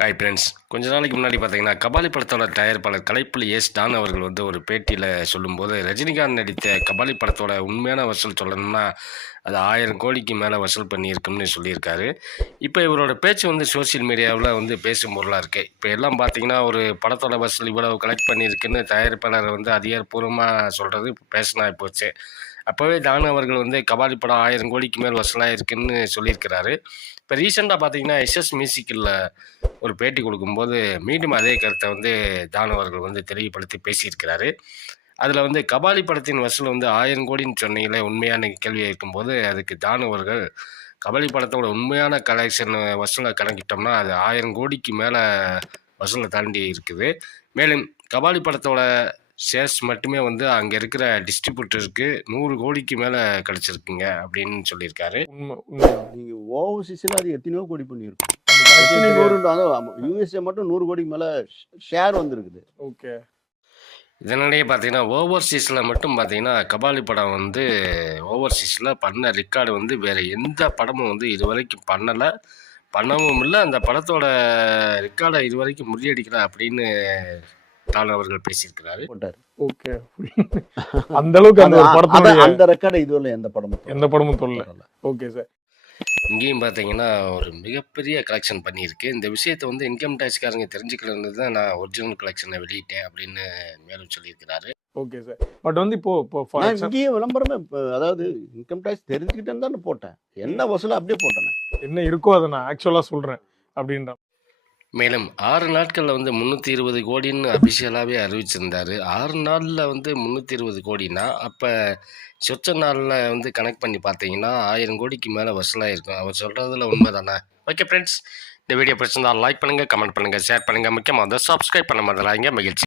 Hi friends கொஞ்ச நாளைக்கு முன்னாடி பார்த்தீங்கன்னா கபாலி படத்தோட தயாரிப்பாளர் கலைப்புலி எஸ் டான் அவர்கள் வந்து ஒரு பேட்டியில் சொல்லும்போது ரஜினிகாந்த் நடித்த கபாலி படத்தோட உண்மையான வசூல் சொல்லணும்னா அது ஆயிரம் கோடிக்கு மேலே வசூல் பண்ணியிருக்குன்னு சொல்லியிருக்காரு. இப்போ இவரோட பேச்சு வந்து சோஷியல் மீடியாவில் வந்து பேசும் பொருளாக இருக்குது இப்போ எல்லாம் பார்த்தீங்கன்னா ஒரு படத்தோட வசூல் இவ்வளவு கலெக்ட் பண்ணியிருக்குன்னு தயாரிப்பாளர் வந்து அதிகாரப்பூர்வமாக சொல்கிறது பேசினா போச்சு. அப்போவே தானு அவர்கள் வந்து கபாலி படம் ஆயிரம் கோடிக்கு மேல் வசூலாயிருக்குன்னு சொல்லியிருக்கிறாரு. இப்போ ரீசெண்டாக பார்த்தீங்கன்னா எஸ்எஸ் மியூசிக்கில் ஒரு பேட்டி கொடுக்கும்போது மீண்டும் அதே கருத்தை வந்து டான் அவர்கள் வந்து தெளிவுபடுத்தி பேசியிருக்கிறாரு. அதில் வந்து கபாலி படத்தின் வசூல் வந்து ஆயிரம் கோடின்னு சொன்னீங்களே உண்மையான கேள்வி இருக்கும்போது அதுக்கு தானவர்கள் அவர்கள் கபாலி படத்தோட உண்மையான கலெக்ஷன் வசூலை கணக்கிட்டோம்னா அது ஆயிரம் கோடிக்கு மேலே வசூலை தாண்டி இருக்குது. மேலும் கபாலி படத்தோட ஷேர்ஸ் மட்டுமே வந்து அங்கே இருக்கிற டிஸ்ட்ரிபியூட்டருக்கு நூறு கோடிக்கு மேலே கிடச்சிருக்குங்க அப்படின்னு சொல்லியிருக்காரு. நீங்கள் ஓவர்சீஸில் அது எத்தனையோ கோடி பண்ணியிருக்கோம். யூஎஸ்ஏ மட்டும் நூறு கோடிக்கு மேல ஷேர் வந்திருக்குது. ஓகே இதனிடையே பார்த்தீங்கன்னா ஓவர்சீஸில் மட்டும் பார்த்தீங்கன்னா கபாலி படம் வந்து ஓவர்சீஸில் பண்ண ரெக்கார்டு வந்து வேறு எந்த படமும் வந்து இது வரைக்கும் பண்ணலை. பண்ணவும் இல்லை. அந்த படத்தோட ரெக்கார்டை இது வரைக்கும் முறியடிக்கல அப்படின்னு டான் அவர்கள் பேசியிருக்கிறாரு. ஓகே அந்த அளவுக்கு அந்த படத்தோட அந்த ரெக்கார்டை இதுவரை எந்த படமும் எந்த படமும் சொல்லல. ஓகே சார் இங்கேயும் பார்த்தீங்கன்னா ஒரு மிகப்பெரிய கலெக்ஷன் பண்ணியிருக்கு. இந்த விஷயத்தை வந்து இன்கம் டேக்ஸ்காரங்க தெரிஞ்சுக்கலன்னு தான் நான் ஒரிஜினல் கலெக்ஷனை வெளியிட்டேன் அப்படின்னு மேலும் சொல்லியிருக்கிறாரு. ஓகே சார் பட் வந்து இப்போ இப்போ இங்கேயே விளம்பரமே அதாவது இன்கம் டேக்ஸ் தெரிஞ்சுக்கிட்டேன்னு தானே போட்டேன். என்ன வசூல் அப்படியே போட்டேன். என்ன இருக்கோ அதை நான் ஆக்சுவலாக சொல்கிறேன் அப்படின்ற மேலும் ஆறு நாட்களில் வந்து முந்நூற்றி இருபது கோடின்னு அபிஷியலாகவே அறிவிச்சிருந்தார். ஆறு நாளில் வந்து முந்நூற்றி இருபது கோடினா அப்போ சொச்ச நாளில் வந்து கனெக்ட் பண்ணி பார்த்தீங்கன்னா ஆயிரம் கோடிக்கு மேலே வசூலாயிருக்கும். அவர் சொல்கிறதுல உண்மை தானே ஓகே ஃப்ரெண்ட்ஸ் இந்த வீடியோ பிடிச்சிருந்தால் லைக் பண்ணுங்கள் கமெண்ட் பண்ணுங்கள் ஷேர் பண்ணுங்கள் முக்கியமாக வந்து சப்ஸ்கிரைப் பண்ண மாதிரி மகிழ்ச்சி.